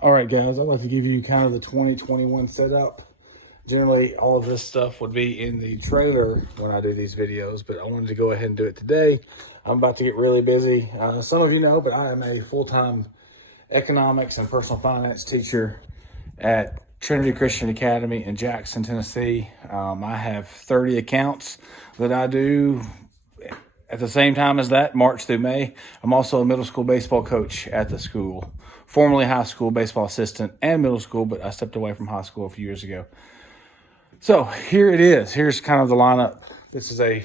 All right, guys, I'd like to give you kind of the 2021 setup. Generally, all of this stuff would be in the trailer when I do these videos, but I wanted to go ahead and do it today. I'm about to get really busy. Some of you know, but I am a full-time economics and personal finance teacher at Trinity Christian Academy in Jackson, Tennessee. I have 30 accounts that I do at the same time as that, March through May. I'm also a middle school baseball coach at the school, formerly high school baseball assistant and middle school, but I stepped away from high school a few years ago. So here it is. Here's kind of the lineup. This is a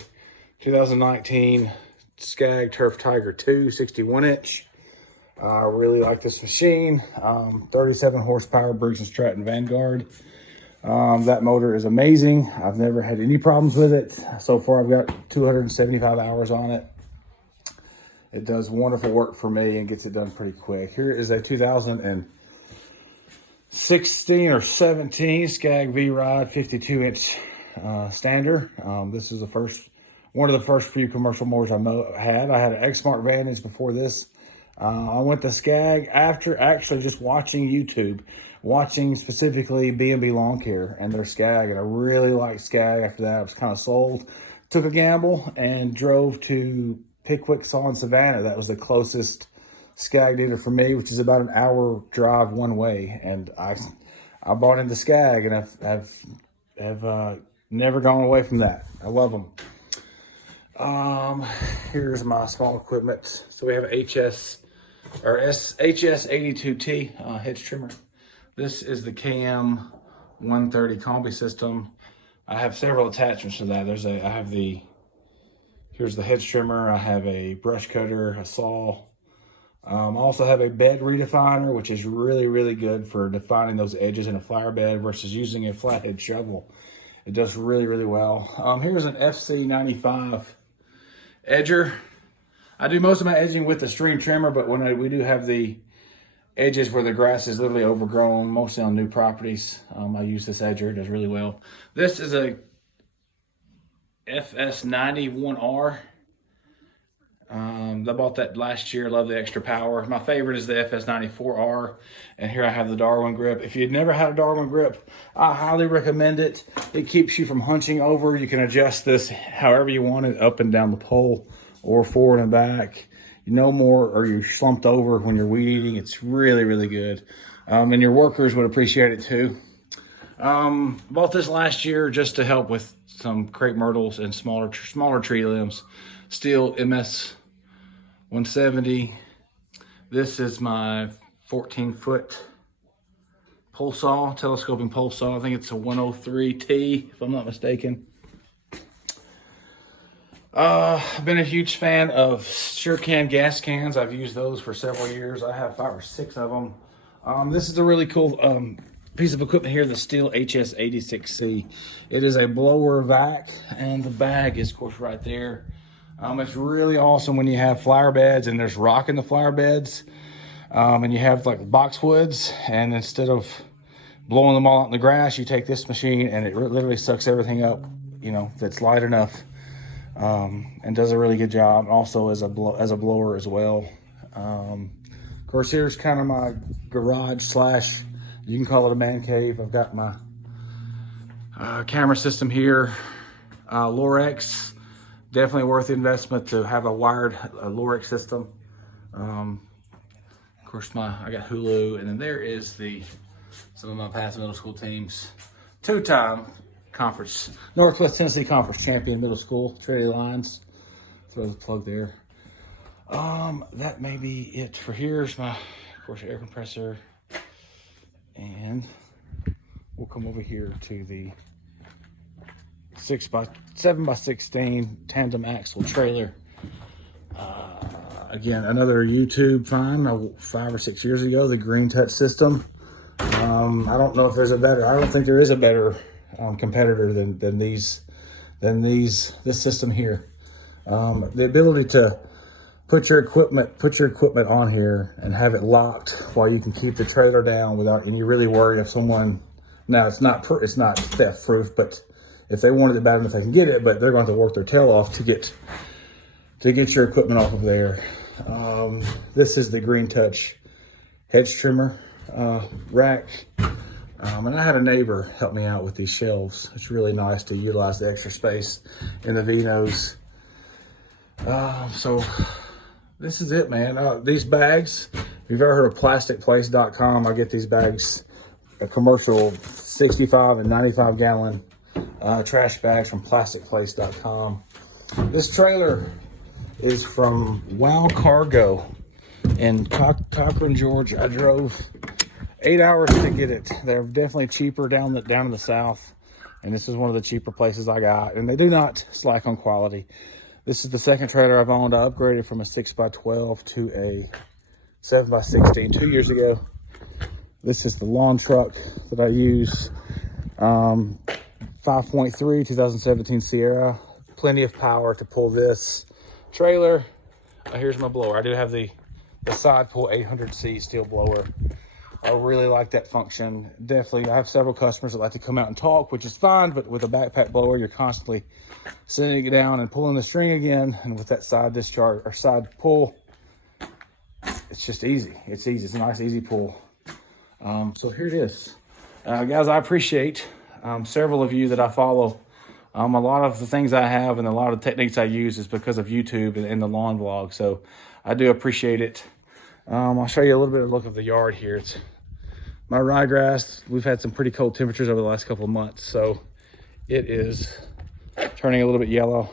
2019 Skag Turf Tiger 2 61-inch. I really like this machine. 37 horsepower Briggs & Stratton Vanguard. That motor is amazing. I've never had any problems with it. So far, I've got 275 hours on it. It does wonderful work for me and gets it done pretty quick. Here is a 2016 or 17 Skag V-Ride 52-inch stander. This is one of the first few commercial mowers I had. I had an Exmark Vantage before this. I went to Skag after actually just watching YouTube, watching specifically B&B Lawncare and their Skag, and I really liked Skag. After that, I was kind of sold. Took a gamble and drove to Pickwick, Saw, and Savannah. That was the closest Skag dealer for me, which is about an hour drive one way. And I bought into Skag, and I've never gone away from that. I love them. Here's my small equipment. So we have HS82T hedge trimmer. This is the KM 130 combi system. I have several attachments to that. Here's the hedge trimmer. I have a brush cutter, a saw. I also have a bed redefiner, which is really, really good for defining those edges in a flower bed versus using a flathead shovel. It does really, really well. Here's an FC95 edger. I do most of my edging with the string trimmer, but when we do have the edges where the grass is literally overgrown, mostly on new properties, I use this edger. It does really well. This is a FS91R. I bought that last year. Love the extra power. My favorite is the FS94R. And here I have the Darwin grip. If you've never had a Darwin grip, I highly recommend it. It keeps you from hunching over. You can adjust this however you want it, up and down the pole or forward and back. No more are you slumped over when you're weed eating. It's really, really good. And your workers would appreciate it too. Bought this last year just to help with some crepe myrtles and smaller tree limbs. Stihl MS 170. This is my 14-foot pole saw, telescoping pole saw. I think it's a 103T, if I'm not mistaken. I've been a huge fan of Surecan gas cans. I've used those for several years. I have 5 or 6 of them. This is a really cool piece of equipment here, the Stihl HS86C. It is a blower vac, and the bag is, of course, right there. It's really awesome when you have flower beds and there's rock in the flower beds, and you have like boxwoods, and instead of blowing them all out in the grass, you take this machine and it literally sucks everything up, that's light enough, and does a really good job. Also as a blower as well. Of course, here's kind of my garage slash, you can call it a man cave. I've got my camera system here, Lorex. Definitely worth the investment to have a wired Lorex system. Of course, I got Hulu, and then there is some of my past middle school teams. 2-time Northwest Tennessee Conference champion middle school, Trinity Lions. Throw the plug there. That may be it for here's my, of course, air compressor. And we'll come over here to the 7x16 tandem axle trailer. Again, another YouTube find 5 or 6 years ago, the Green Touch system. I don't know if there's I don't think there is a better competitor than this system here. The ability to put your equipment on here and have it locked while you can keep the trailer down without any really worry if someone, now it's not theft proof, but if they wanted it bad enough, they can get it, but they're going to have to work their tail off to get your equipment off of there. This is the Green Touch hedge trimmer. rack. And I had a neighbor help me out with these shelves. It's really nice to utilize the extra space in the Vinos. So this is it, man. These bags, if you've ever heard of plasticplace.com, I get these bags, a commercial 65 and 95 gallon trash bags from plasticplace.com. This trailer is from Wow Cargo in Cochran, Georgia. I drove 8 hours to get it. They're definitely cheaper down in the south, and this is one of the cheaper places I got. And they do not slack on quality. This is the second trailer I've owned. I upgraded from a 6x12 to a 7x16 2 years ago. This is the lawn truck that I use. 5.3 2017 Sierra. Plenty of power to pull this trailer. Here's my blower. I do have the side pull 800C steel blower. I really like that function. Definitely, I have several customers that like to come out and talk, which is fine, but with a backpack blower, you're constantly sending it down and pulling the string again. And with that side discharge or side pull, it's just easy. It's easy. It's a nice, easy pull. So here it is. Guys, I appreciate several of you that I follow. A lot of the things I have and a lot of the techniques I use is because of YouTube and the lawn vlog. So I do appreciate it. I'll show you a little bit of a look of the yard here. It's my ryegrass. We've had some pretty cold temperatures over the last couple of months, so it is turning a little bit yellow.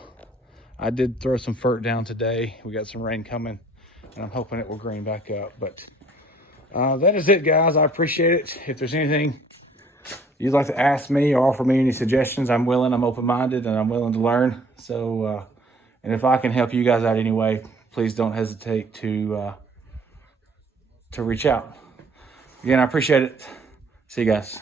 I did throw some fert down today. We got some rain coming, and I'm hoping it will green back up. But that is it, guys. I appreciate it. If there's anything you'd like to ask me or offer me any suggestions, I'm willing. I'm open-minded, and I'm willing to learn. So, and if I can help you guys out anyway, please don't hesitate to reach out. Again, I appreciate it. See you guys.